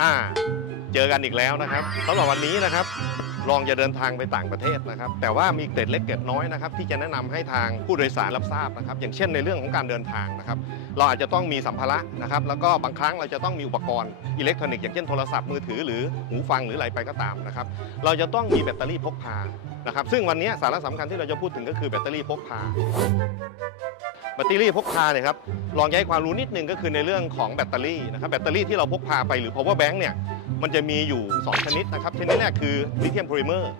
อ่า เจอกันอีกแล้วนะครับสำหรับวันนี้นะครับ ลองจะเดินทางไปต่างประเทศนะครับ แต่ว่ามีเกร็ดเล็กเกร็ดน้อยนะครับ ที่จะแนะนำให้ทางผู้โดยสารรับทราบนะครับ อย่างเช่นในเรื่องของการเดินทางนะครับ เราอาจจะต้องมีสัมภาระนะครับ แล้วก็บางครั้งเราจะต้องมีอุปกรณ์อิเล็กทรอนิกส์อย่างเช่นโทรศัพท์มือถือหรือหูฟังหรืออะไรไปก็ตามนะครับ เราจะต้องมีแบตเตอรี่พกพานะครับ ซึ่งวันนี้สาระสำคัญที่เราจะพูดถึงก็คือแบตเตอรี่พกพา แบตเตอรี่พกพาเนี่ยครับลองย้ายความรู้นิดนึงก็คือในเรื่องของแบตเตอรี่นะครับแบตเตอรี่ที่เราพกพาไปหรือ power bank เนี่ยมันจะมีอยู่ 2 ชนิดนะครับ ชนิดแรกคือลิเธียมโพลิเมอร์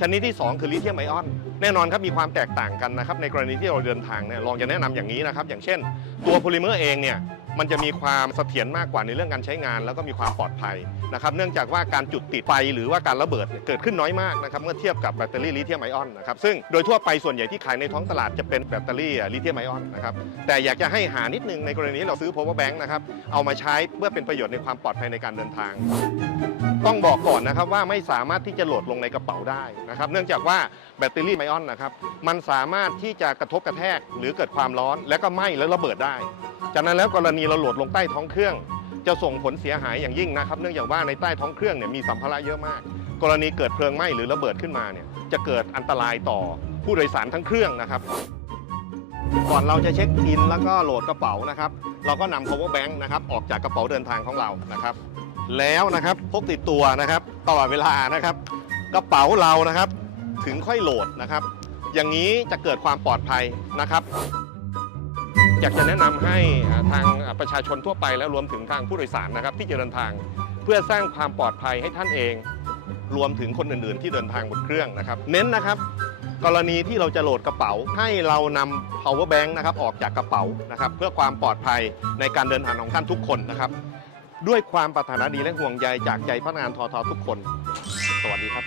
ชนิดที่ 2 คือลิเธียมไอออน แน่นอนครับมีความแตกต่างกันนะครับในกรณีที่เราเดินทางเนี่ยลองจะแนะนำอย่างนี้นะครับอย่างเช่น ตัวโพลิเมอร์เองเนี่ย มันจะมีความเสถียรมากกว่าในเรื่องการใช้งาน แล้วก็มีความปลอดภัยนะครับ เนื่องจากว่าการจุดติดไฟหรือว่าการระเบิดเนี่ยเกิดขึ้นน้อยมากนะครับเมื่อเทียบกับแบตเตอรี่ลิเธียมไอออนนะครับซึ่งโดยทั่วไปส่วนใหญ่ที่ขายในท้องตลาดจะเป็นแบตเตอรี่ลิเธียมไอออนนะครับแต่อยากจะให้หานิดนึงในกรณีที่เราซื้อ power bank นะครับเอามาใช้เพื่อเป็นประโยชน์ในความปลอดภัยในการเดินทาง ต้องบอกก่อนนะครับว่าไม่สามารถที่จะโหลดลงในกระเป๋าได้นะครับเนื่องจากว่าแบตเตอรี่ไมออนนะครับมันสามารถที่จะกระทบกระแทกหรือเกิดความร้อน แล้วก็ไหม้แล้วระเบิดได้ จากนั้นแล้วกรณีีเราโหลดลงใต้ท้องเครื่อง จะส่งผลเสียหายอย่างยิ่งนะครับ เนื่องจากว่าในใต้ท้องเครื่องเนี่ยมีสัมภาระเยอะมาก กรณีเกิดเพลิงไหม้หรือระเบิดขึ้นมาเนี่ยจะเกิดอันตรายต่อผู้โดยสารทั้งเครื่องนะครับก่อนเราจะเช็คอินแล้วก็โหลดกระเป๋านะครับ เราก็นำ power bank นะครับออกจากกระเป๋าเดินทางของเรานะครับ แล้วนะครับพกติดตัวนะครับตลอดเวลานะครับ กระเป๋าเรานะครับ ถึงค่อยโหลดนะครับ อย่างนี้จะเกิดความปลอดภัยนะครับ อยากจะแนะนำให้ทางประชาชนทั่วไปและรวมถึงทางผู้โดยสารนะครับ ที่จะเดินทาง เพื่อสร้างความปลอดภัยให้ท่านเอง รวมถึงคนอื่นๆ ที่เดินทางบนเครื่องนะครับ เน้นนะครับ กรณีที่เราจะโหลดกระเป๋าให้เรานำ power bank นะครับออกจากกระเป๋านะครับเพื่อความปลอดภัยในการเดินทางของท่านทุกคนนะครับ ด้วยความปรารถนาดีและห่วงใยจากใจพนักงานทอทอทุกคน สวัสดีครับ